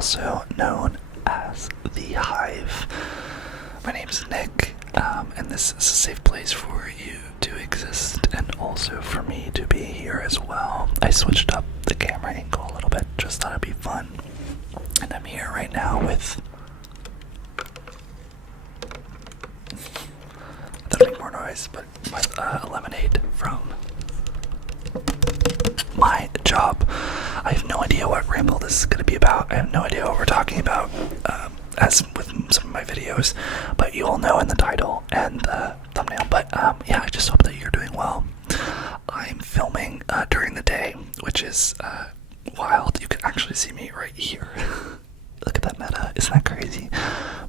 also known as The Hive. My name's Nick, and this is a safe place for you to exist and also for me to be here as well. I switched up the camera angle a little bit, just thought it'd be fun. And I'm here right now with... I don't need more noise, but with a lemonade from my job. I have no idea what Ramble this is going to be about. I have no idea what we're talking about, as with some of my videos, but you all know in the title and the thumbnail. But yeah, I just hope that you're doing well. I'm filming during the day, which is wild. You can actually see me right here. Look at that meta, isn't that crazy?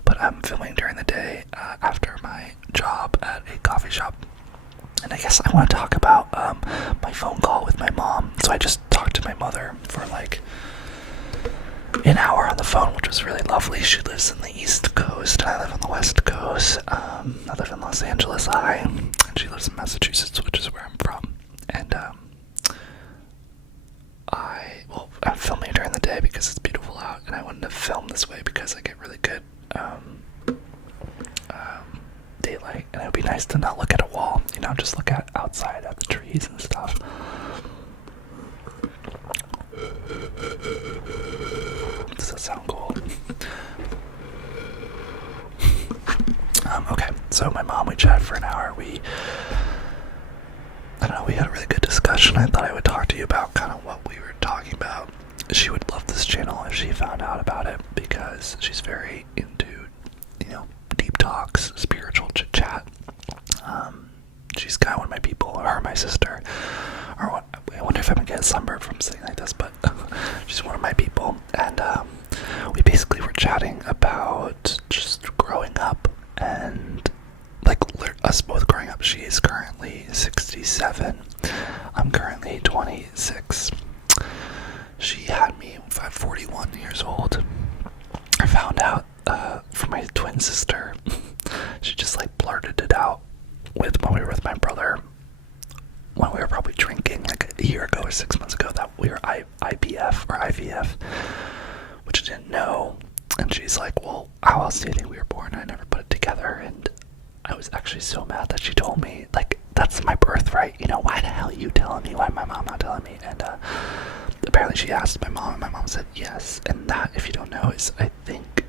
But I'm filming during the day after my job at a coffee shop. And I guess I want to talk about my phone call with my mom. So I just talked to my mother for like an hour on the phone, which was really lovely. She lives in the East Coast, and I live on the West Coast. I live in Los Angeles, and she lives in Massachusetts, which is where I'm from. And I'm filming during the day because it's beautiful out, and I wanted to film this way because I get really good daylight, and it would be nice to not look at a wall, you know, just look at outside at the trees and stuff. Does that sound cool? Okay, so my mom, we chatted for an hour. We had a really good discussion. I thought I would talk to you about kind of what we were talking about. She would love this channel if she found out about it because she's very into, deep talks, spiritual chit chat. She's kind of one of my people, her and my sister. I wonder if I'm gonna get a sunburn from saying like this, but she's one of my people. And we basically were chatting about just growing up and like us both growing up. She is currently 67. I'm currently 26. She had me when I'm 41 years old. I found out from my twin sister. She just like blurted it out when we were with my brother, when we were probably drinking like a year ago or 6 months ago, that we were IPF or IVF, which I didn't know. And she's like, well, how else do you think we were born? I never put it together. And I was actually so mad that she told me, like, that's my birthright, why the hell are you telling me? Why my mom not telling me? And apparently she asked my mom, and my mom said yes. And that, if you don't know, is, I think,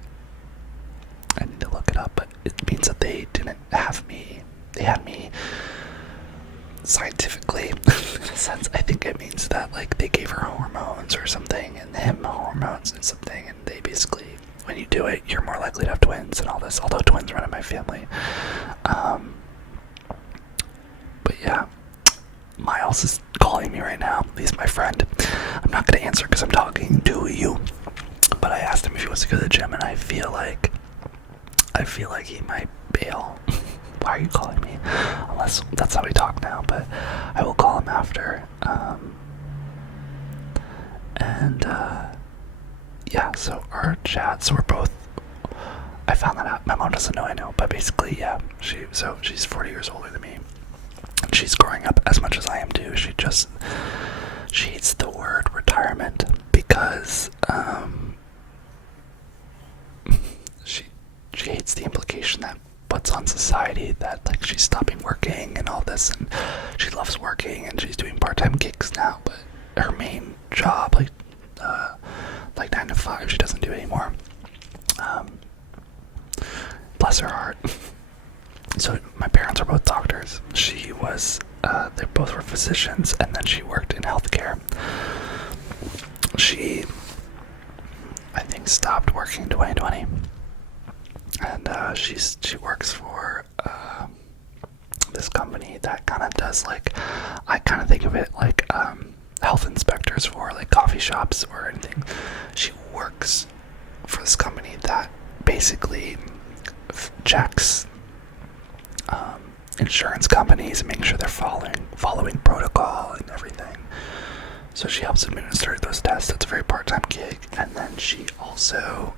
I need to look it up, but it means that they didn't have me, they had me scientifically, in a sense. I think it means that, like, they gave her hormones or something, and him hormones and something, and they basically, when you do it, you're more likely to have twins and all this, although twins run in my family. But yeah, Myles is calling me right now. He's my friend. I'm not going to answer because I'm talking to you, but I asked him if he wants to go to the gym, and I feel like he might bail. Why are you calling me? Unless that's how we talk now, but I will call him after. Yeah, so our chat, so we're both, I found that out, my mom doesn't know I know, but basically, yeah, she's 40 years older than me. She's growing up as much as I am too. She hates the word retirement because, she hates the implication that puts on society that, like, she's stopping working and all this, and she loves working and she's doing part-time gigs now, but her main job, like 9 to 5, she doesn't do anymore. Bless her heart. So my parents are both doctors. They both were physicians, and then she worked in healthcare. She, I think, stopped working in 2020. And she works for this company that kind of does, like, I kind of think of it like health inspectors for like coffee shops or anything. She works for this company that basically checks insurance companies and making sure they're following protocol and everything. So she helps administer those tests. It's a very part-time gig. And then she also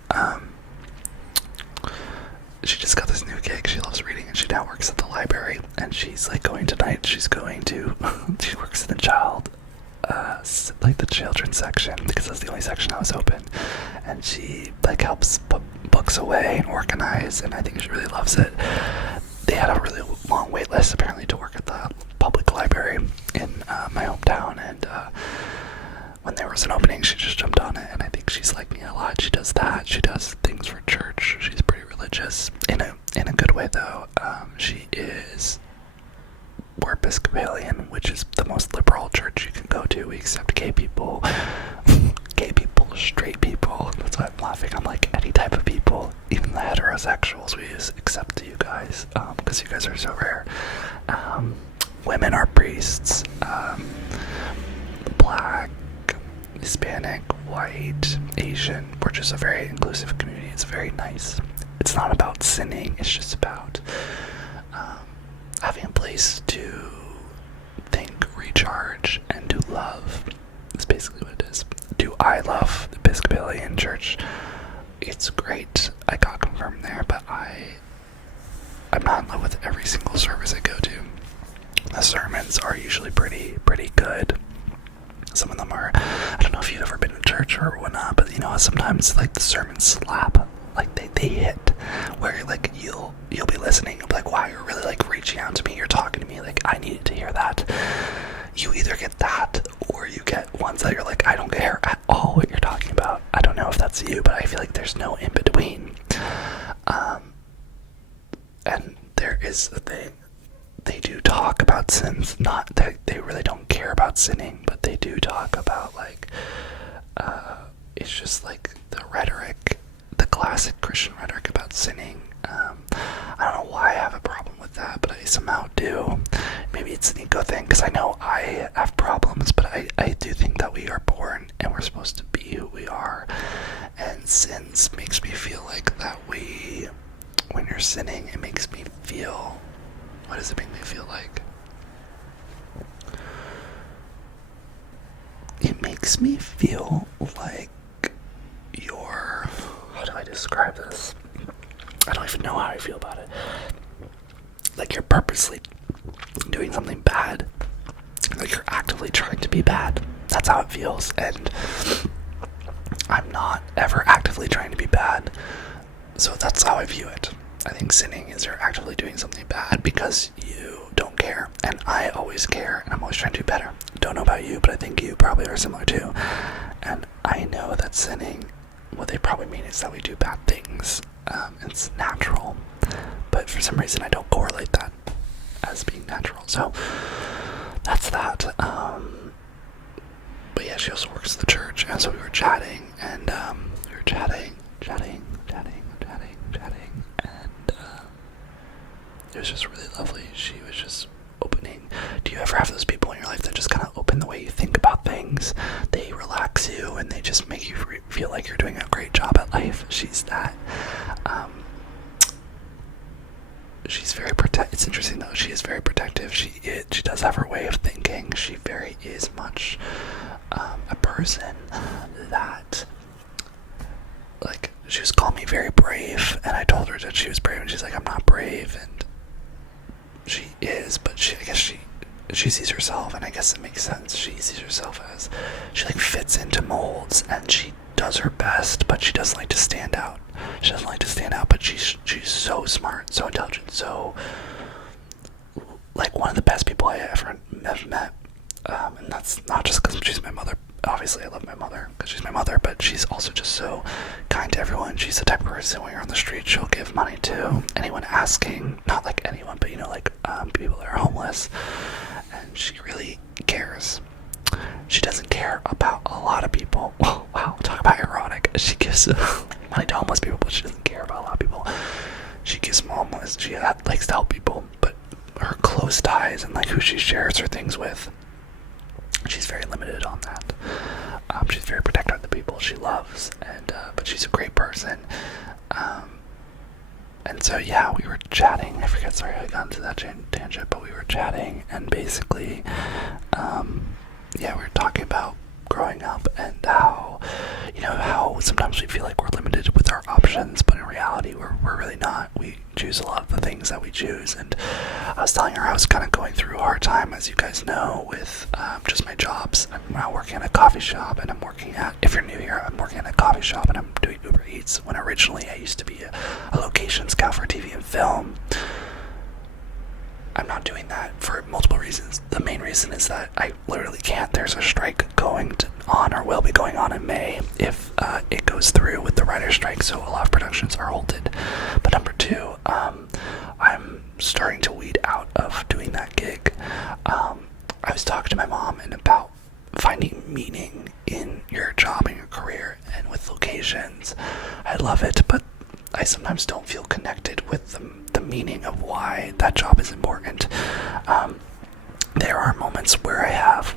she just got this new gig. She loves reading, and she now works at the library. And she's like going tonight. She's going to she works in the child like the children's section, because that's the only section I was open, and she like helps put books away and organize, and I think she really loves it. They had a really long wait list apparently to work at the public library in my hometown, and when there was an opening, she just jumped on it, and I think she's like me a lot. She does that. She does things for church. She's pretty religious in a good way, though. She is. We're Episcopalian, which is the most liberal church you can go to. We accept gay people, straight people. That's why I'm laughing. I'm like, any type of people, even the heterosexuals, we just accept you guys, because you guys are so rare. Women are priests, black, Hispanic, white, Asian. We're just a very inclusive community. It's very nice. It's not about sinning. It's just about having a place to think, recharge, and to love. That's basically what it is. Do I love the Episcopalian Church? It's great. I got confirmed there, but I'm not in love with every single service I go to. The sermons are usually pretty good. Some of them are, I don't know if you've ever been to church or whatnot, but you know, sometimes like the sermons slap, like they hit, where like you'll be listening, you'll be like, wow, you're really like reaching out to me, you're talking to me, like I needed to hear that. You either get that, or you get ones that you're like, I don't care at all what you're talking about. I don't know if that's you, but I feel like there's no in between. And there is a thing. They do talk about sins, not that they really don't care about sinning, but they do talk about like, it's just like the rhetoric, the classic Christian rhetoric about sinning. I don't know why I have a problem with that, but I somehow do. Maybe it's an ego thing, because I know I have problems, but I do think that we are born and we're supposed to be who we are, and sins makes me feel like that when you're sinning, it makes me feel, what does it make me feel like? It makes me feel like how do I describe this? I don't even know how I feel about it. Like you're purposely doing something bad. Like you're actively trying to be bad. That's how it feels. And I'm not ever actively trying to be bad. So that's how I view it. I think sinning is you're actively doing something bad because you don't care. And I always care, and I'm always trying to do better. Don't know about you, but I think you probably are similar too. And I know that sinning, what they probably mean is that we do bad things. It's natural. But for some reason I don't correlate that as being natural. So that's that. But yeah, she also works at the church, and so we were chatting, and we were chatting, and it was just really lovely. She was just opening. Do you ever have those people in your life that just kind of open the way you think about things? They relax you, and they just make you feel like you're doing a great job at life. She's that. She's very it's interesting though, she is very protective. She does have her way of thinking. She very is much a person that, like, she was calling me very brave, and I told her that she was brave, and she's like, I'm not brave, and she is, but I guess she sees herself, and I guess it makes sense. She sees herself as, she like fits into molds, and she does her best, but she doesn't like to stand out. She doesn't like to stand out, but she's so smart, so intelligent, so like one of the best people I ever have met. And that's not just because she's my mother. Obviously, I love my mother because she's my mother, but she's also just so kind to everyone. She's the type of person when you're on the street, she'll give money to anyone asking. Not like anyone, but you know, like people that are homeless. And she really cares. She doesn't care about a lot of people. Well, wow, talk about ironic. She gives money to homeless people, but she doesn't care about a lot of people. She gives them homeless. She likes to help people, but her close ties and like who she shares her things with, she's very limited on that. She's very protective of the people she loves, and but she's a great person. And so yeah, we were chatting. I forget, sorry, I got into that tangent, but we were chatting, and basically, yeah, we were talking about growing up, and how, how sometimes we feel like we're limited with our options, but in reality we're really not. We choose a lot of the things that we choose. And I was telling her I was kind of going through a hard time, as you guys know, with just my jobs. I'm now working at a coffee shop, and if you're new here, I'm working at a coffee shop and I'm doing Uber Eats, when originally I used to be a location scout for TV and film. I'm not doing that for multiple reasons. The main reason is that I literally can't. There's a strike going on, or will be going on in May, if it goes through with the writer's strike, so a lot of productions are halted. But number two, I'm starting to weed out of doing that gig. I was talking to my mom about finding meaning in your job and your career, and with locations. I love it, but I sometimes don't feel connected with the meaning of why that job is important. There are moments where I've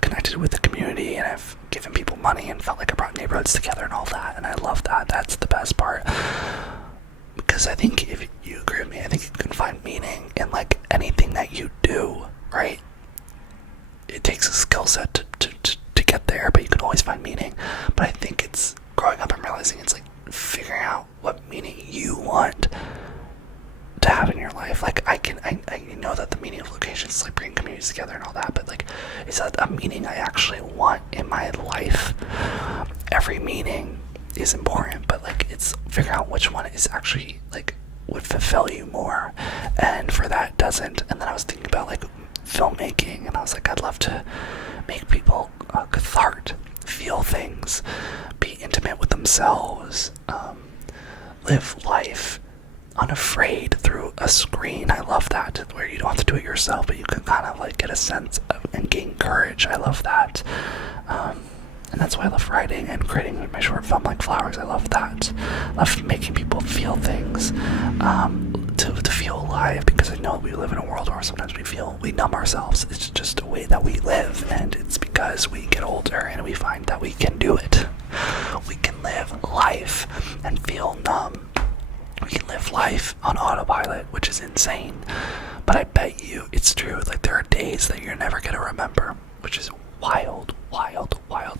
connected with the community, and I've given people money and felt like I brought neighborhoods together and all that, and I love that. That's the best part. Because I think, if you agree with me, I think you can find meaning in like anything that you do, right? It takes a skill set to get there, but you can always find meaning. But I think it's growing up and realizing it's like figuring out what meaning you want to have in your life. Like I know that the meaning of locations is like bringing communities together and all that, but like, is that a meaning I actually want in my life? Every meaning is important, but like, it's figuring out which one is actually like would fulfill you more, and for that doesn't. And then I was thinking about like filmmaking, and I was like, I'd love to make people cathartic, feel things, be intimate with themselves, live life unafraid through a screen. I love that, where you don't have to do it yourself, but you can kind of like get a sense of and gain courage. I love that. And that's why I love writing and creating my short film like Flowers. I love that. I love making people feel things, to feel alive, because I know we live in a world where sometimes we numb ourselves. It's just a way that we live, and it's because we get older and we find that we can do it. We can live life and feel numb. We can live life on autopilot, which is insane. But I bet you it's true. Like, there are days that you're never gonna remember, which is wild,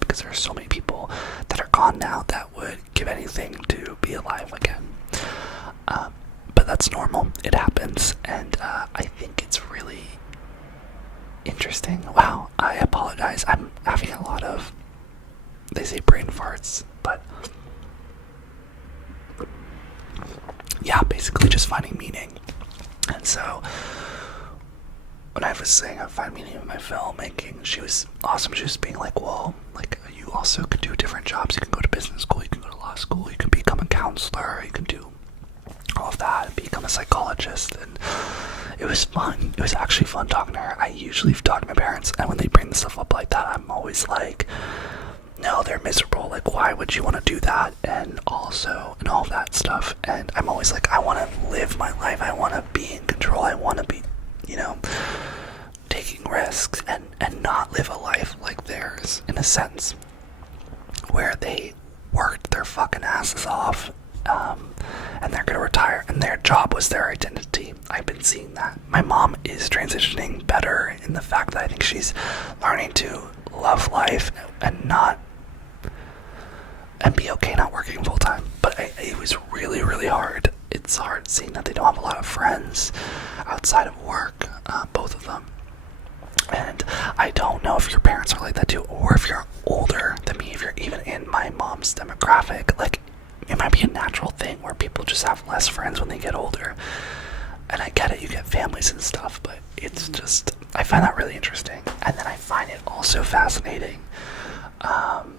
because there are so many people that are gone now that would give anything to be alive again. But that's normal. It happens, and I think it's really interesting. Wow, I apologize. I'm having a lot of, they say brain farts, but yeah, basically just finding meaning. And so when I was saying I find meaning in my filmmaking, she was awesome. She was being like, well, like, you also could do different jobs. You can go to business school, you can go to law school, you can become a counselor, you can do all of that, become a psychologist. And it was fun. It was actually fun talking to her. I usually talk to my parents, and when they bring the stuff up like that, I'm always like, no, they're miserable. Like, why would you want to do that? And also, and all that stuff. And I'm always like, I want to live my life. I want to be in control. I want to be, taking risks and not live a life like theirs, in a sense, where they worked their fucking asses off, and they're gonna retire, and their job was their identity. I've been seeing that. My mom is transitioning better in the fact that I think she's learning to love life and be okay not working full time. But it was really, really hard. It's hard seeing that they don't have a lot of friends outside of work, both of them. And I don't know if your parents are like that too, or if you're older than me, if you're even in my mom's demographic. Like, it might be a natural thing where people just have less friends when they get older. And I get it, you get families and stuff, but it's just, I find that really interesting. And then I find it also fascinating. I'm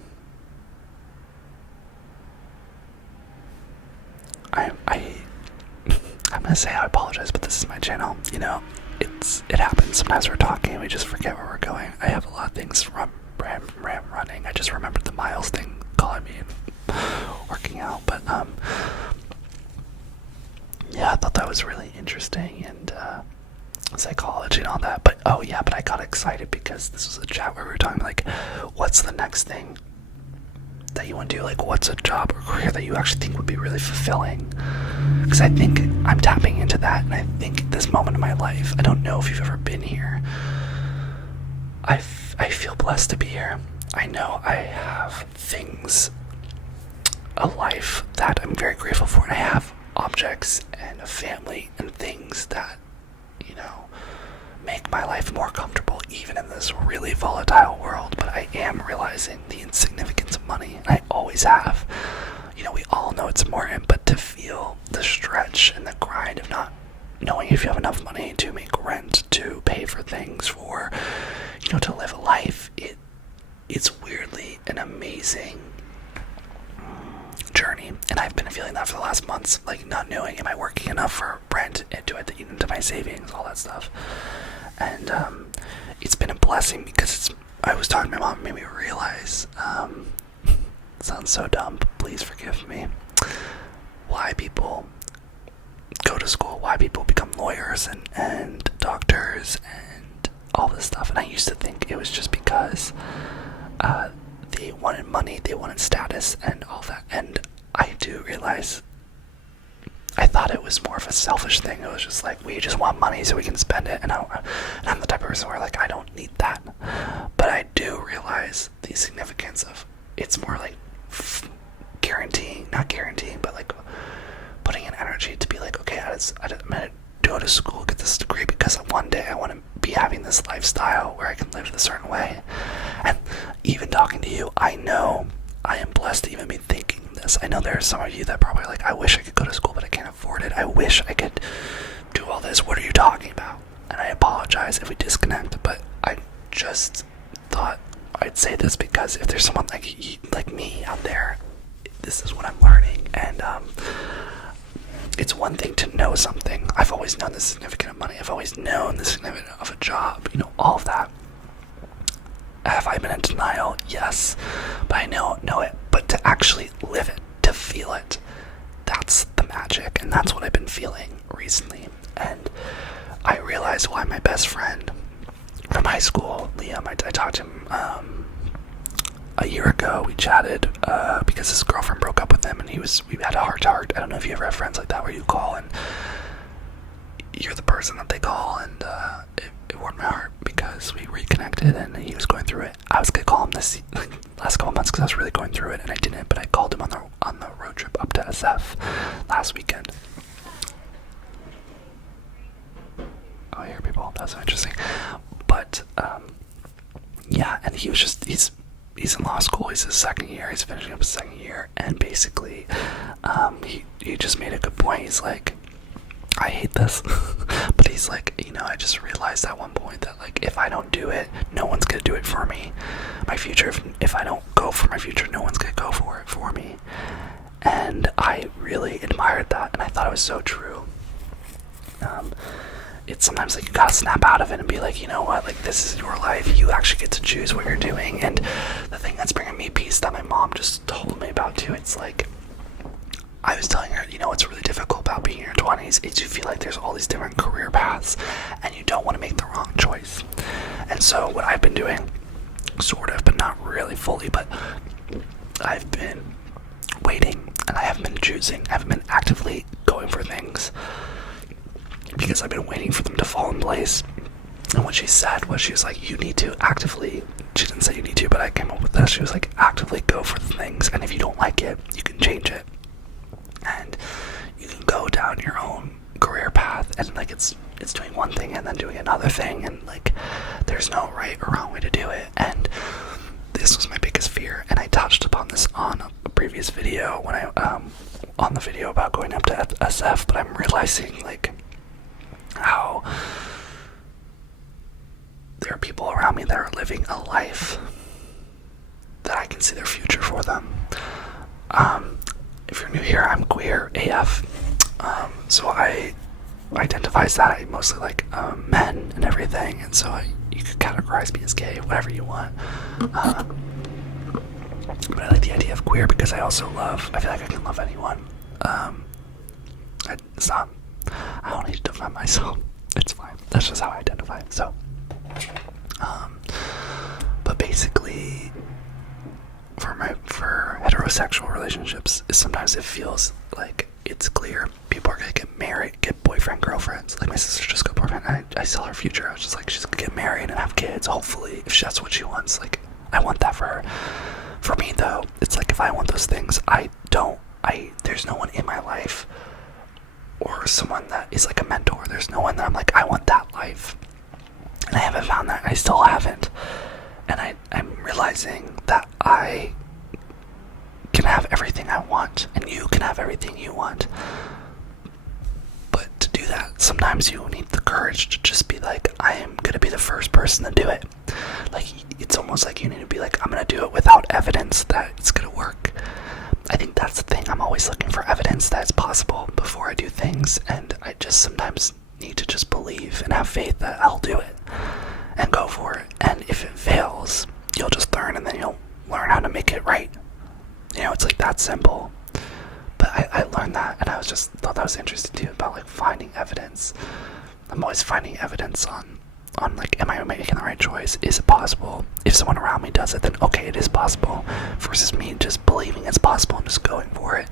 gonna say I apologize, but this is my channel. It happens. Sometimes we're talking and we just forget where we're going. I have a lot of things running. I just remembered the Myles thing calling me and working out. But yeah, I thought that was really interesting, and psychology and all that. But I got excited because this was a chat where we were talking like, what's the next thing that you want to do? Like, what's a job or career that you actually think would be really fulfilling? Because I think I'm tapping into that, and I think at this moment in my life, I don't know if you've ever been here, I feel blessed to be here. I know I have things, a life that I'm very grateful for, and I have objects and a family and things that, you know, make my life more comfortable even in this really volatile world. But I am realizing the insignificance of money, and I always have. You know, we all know it's important, but to feel the stretch and the grind of not knowing if you have enough money to make rent, to pay for things, for, you know, to live a life, it's weirdly an amazing journey. And I've been feeling that for the last months, like not knowing, am I working enough for rent, and do I have to eat into my savings, all that stuff. And it's been a blessing because I was talking to my mom, it made me realize, sounds so dumb, but please forgive me, why people go to school, why people become lawyers and doctors and all this stuff. And I used to think it was just because they wanted money, they wanted status and all that. And I do realize, I thought it was more of a selfish thing. It was just like, we just want money so we can spend it. And I'm the type of person where, like, I don't need that. But I do realize the significance of, it's more like not guaranteeing, but like putting in energy to be like, okay, I'm gonna go to school, get this degree, because one day I want to be having this lifestyle where I can live a certain way. And even talking to you, I know I am blessed to even be thinking this. I know there are some of you that probably like, I wish I could go to school, but I can't afford it. I wish I could do all this. What are you talking about? And I apologize if we disconnect, but I just thought I'd say this because if there's someone like me out there, this is what I'm learning. And it's one thing to know something. I've always known the significance of money. I've always known the significance of a job, you know, all of that. Have I been in denial? Yes. But I know it. But to actually live it, to feel it, that's the magic. And that's what I've been feeling recently. And I realized why my best friend from high school, Liam, I talked to him a year ago. We chatted because his girlfriend broke up with him, and we had a heart-to-heart. I don't know if you ever have friends like that where you call and you're the person that they call, and it warmed my heart because we reconnected and he was going through it. I was gonna call him this last couple months because I was really going through it, and I didn't, but I called him on the road trip up to SF last weekend. Oh, I hear people. That's so interesting. But yeah, and he was just he's in law school. He's his second year. He's finishing up his second year, and basically, he just made a good point. He's like, I hate this, but he's like, you know, I just realized at one point that, like, if I don't do it, no one's gonna do it for me. My future, if I don't go for my future, no one's gonna go for it for me. And I really admired that, and I thought it was so true. It's sometimes like you gotta snap out of it and be like, you know what, like, this is your life. You actually get to choose what you're doing. And the thing that's bringing me peace that my mom just told me about too, it's like, I was telling her, you know, what's really difficult about being in your 20s is you feel like there's all these different career paths and you don't want to make the wrong choice. And so what I've been doing, sort of, but not really fully, but I've been waiting, and I haven't been choosing. I haven't been actively going for things because I've been waiting for them to fall in place. And what she said was, she was like, you need to actively, she didn't say you need to, but I came up with this. She was like, actively go for the things, and if you don't like it, you can change it. And you can go down your own career path, and like it's doing one thing and then doing another thing, and like there's no right or wrong way to do it. And this was my biggest fear, and I touched upon this on a previous video when I on the video about going up to SF. But I'm realizing like how there are people around me that are living a life that I can see their future for them. If you're new here, I'm queer AF, so I identify as that. I mostly like men and everything, and so you could categorize me as gay, whatever you want. But I like the idea of queer because I also I feel like I can love anyone. I don't need to define myself. It's fine. That's just how I identify. So, but basically, for heterosexual relationships, sometimes it feels like it's clear people are gonna get married, get boyfriend, girlfriends. Like my sister just got boyfriend. I saw her future. I was just like, she's gonna get married and have kids. Hopefully, if that's what she wants. Like, I want that for her. For me though, it's like if I want those things, there's no one in my life or someone that is like a mentor. There's no one that I'm like, I want that life. And I haven't found that. I still haven't. And I'm realizing that I can have everything I want, and you can have everything you want. But to do that, sometimes you need the courage to just be like, I am gonna be the first person to do it. Like, it's almost like you need to be like, I'm gonna do it without evidence that it's gonna work. I think that's the thing. I'm always looking for evidence that it's possible before I do things, and I just sometimes need to just believe and have faith that I'll do it and go for it. And if it fails, you'll just learn, and then you'll learn how to make it right. You know, it's like that simple. But I learned that, and I thought that was interesting too, about like finding evidence. I'm always finding evidence on like, am I making the right choice? Is it possible? If someone around me does it, then okay, it is possible. Versus me just believing it's possible and just going for it.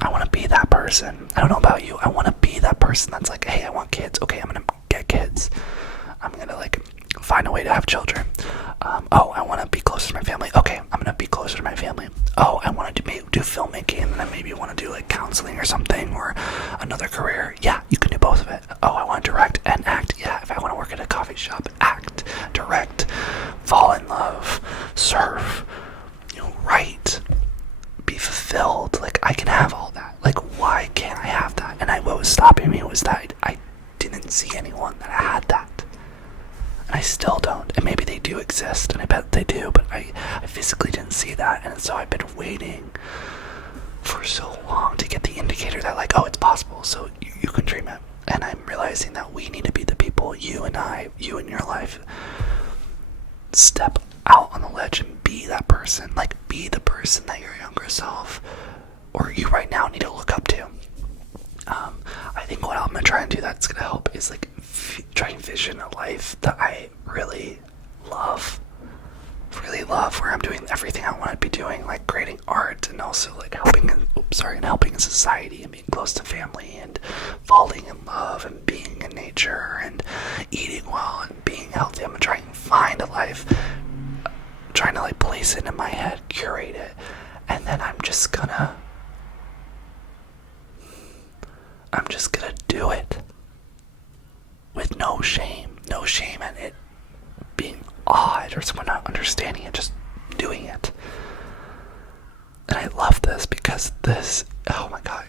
I want to be that person. I don't know about you. I want to be that person that's like, hey, I want kids. Okay, I'm gonna get kids. I'm gonna like find a way to have children. Oh, I want to be closer to my family. Okay, I'm gonna be closer to my family. Oh, I want to do filmmaking, and then maybe want to do like counseling or something, or another career. Yeah, you can do both of it. Oh, I want to direct and act. Yeah, if I want to work at a coffee shop, act, direct, fall in love, surf, write, be fulfilled. Like, I can have all that. Like, why can't I have that? And what was stopping me was that I didn't see anyone that had that. And I still don't. And maybe they do exist, and I bet they do, but I physically didn't see that. And so I've been waiting for so long to get the indicator that, like, oh, it's possible, so you can dream it. And I'm realizing that we need to be the people, you and your life, step out on the ledge and be that person. Like, be the person that your younger self, or you right now, need to look up to. I think what I'm gonna try and do that's gonna help is like try and vision a life that I really love, where I'm doing everything I want to be doing, like creating art, and also like helping in society, and being close to family, and falling in love, and being in nature, and eating well, and being healthy. I'm gonna try and find a life, trying to like place it in my head, curate it, and then I'm just gonna do it with no shame at it being odd or someone not understanding it, just doing it. And I love this because this, oh my god,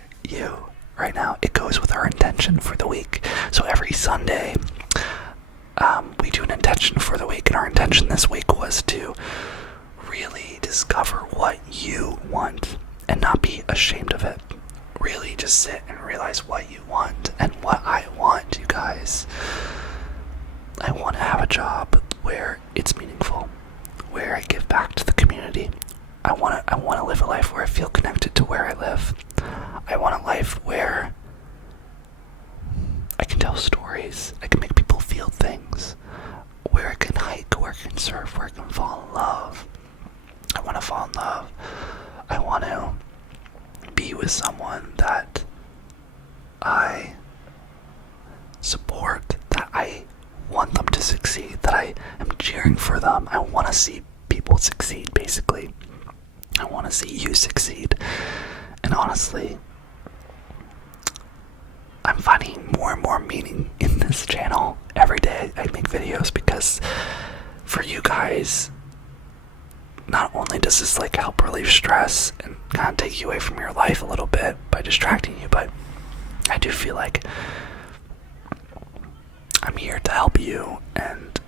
right now, it goes with our intention for the week. So every Sunday, we do an intention for the week, and our intention this week was to really discover what you want and not be ashamed of it. Really just sit and realize what you want and what I want, you guys. I want to have a job where it's meaningful, where I give back to the community. I want to live a life where I feel connected to where I live. I want a life where I can tell stories, I can make people feel things, where I can hike, where I can surf, where I can fall in love. I want to fall in love. I want to be with someone that I support, that I want them to succeed, that I am cheering for them. I want to see people succeed, basically. I want to see you succeed. And honestly, I'm finding more and more meaning in this channel every day I make videos, because for you guys, not only does this like help relieve stress and kind of take you away from your life a little bit by distracting you, but I do feel like I'm here to help you and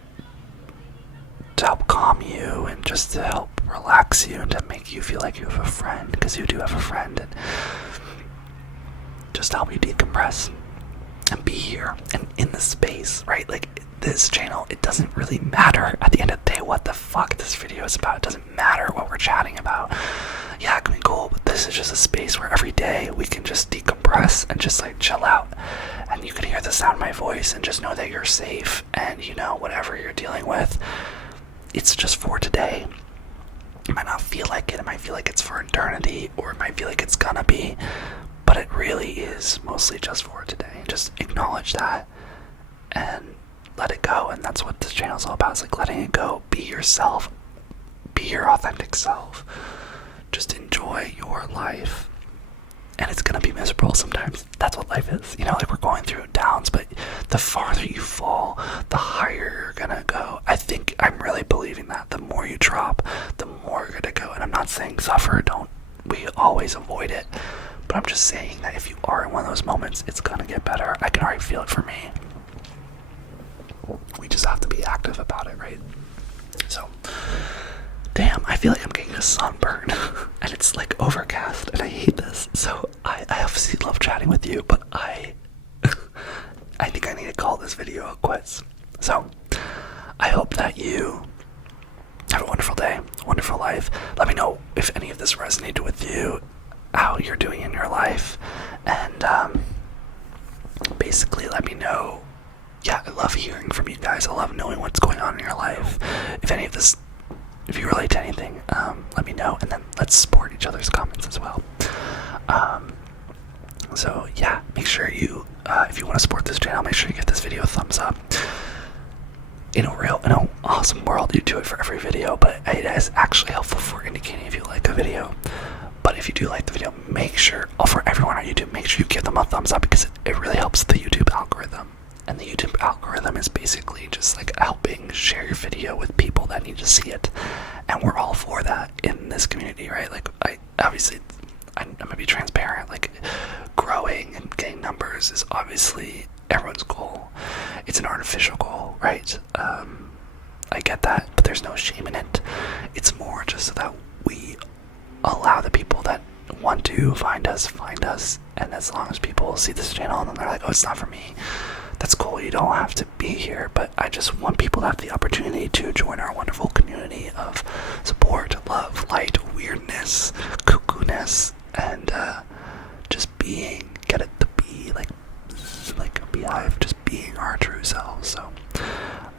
to help calm you and just to help relax you and to make you feel like you have a friend, because you do have a friend, and just help you decompress and be here and in the space, right? Like, this channel, it doesn't really matter at the end of the day what the fuck this video is about. It doesn't matter what we're chatting about. Yeah, it can be cool, but this is just a space where every day we can just decompress and just like chill out, and you can hear the sound of my voice and just know that you're safe, and whatever you're dealing with, it's just for today. It might not feel like it. It might feel like it's for eternity, or it might feel like it's gonna be, but it really is mostly just for today. Just acknowledge that and let it go. And that's what this channel is all about, is like letting it go. Be yourself, be your authentic self, just enjoy your life. And it's gonna be miserable sometimes. That's what life is, you know, like we're going through downs, but the farther you fall, the higher you're gonna go. I think I'm really believing that the more you drop, the more you're gonna go. And I'm not saying suffer, we always avoid it, but I'm just saying that if you are in one of those moments, it's gonna get better. I can already feel it for me. We just have to be active about it, right? So, damn, I feel like I'm getting a sunburn and it's like overcast and I hate this. So I obviously love chatting with you, but I think I need to call this video quits. So I hope that you have a wonderful day, wonderful life. Let me know if any of this resonated with you, how you're doing in your life, and basically let me know. Yeah, I love hearing from you guys. I love knowing what's going on in your life. If you relate to anything, let me know, and then let's support each other's comments as well. So yeah, make sure you, if you want to support this channel, make sure you give this video a thumbs up. In an awesome world, you do it for every video, but it is actually helpful for indicating if you like a video. But if you do like the video, make sure, for everyone on YouTube, make sure you give them a thumbs up, because it really helps the YouTube algorithm. And the YouTube algorithm is basically just like helping share your video with people that need to see it. And we're all for that in this community, right? Like, I'm gonna be transparent. Like, growing and getting numbers is obviously everyone's goal. It's an artificial goal, right? I get that, but there's no shame in it. It's more just so that we allow the people that want to find us. And as long as people see this channel and then they're like, oh, it's not for me, that's cool. You don't have to be here, but I just want people to have the opportunity to join our wonderful community of support, love, light, weirdness, cuckoo-ness, and just get it to be like a beehive, just being our true selves. So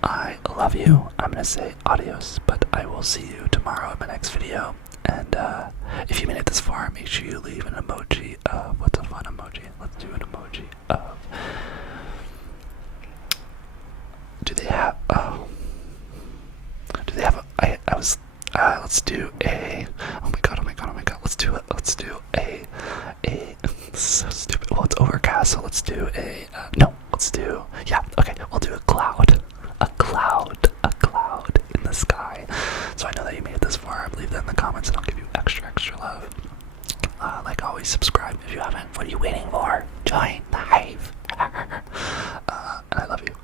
I love you. I'm gonna say adios, but I will see you tomorrow in my next video. And if you made it this far, make sure you leave an emoji of, what's a fun emoji? Let's do an emoji of, let's do a, oh my god, this is so stupid. Well, it's overcast, so let's do a, we'll do a cloud in the sky. So I know that you made it this far. Leave that in the comments and I'll give you extra love. Like always, subscribe if you haven't. What are you waiting for? Join the hive. And I love you.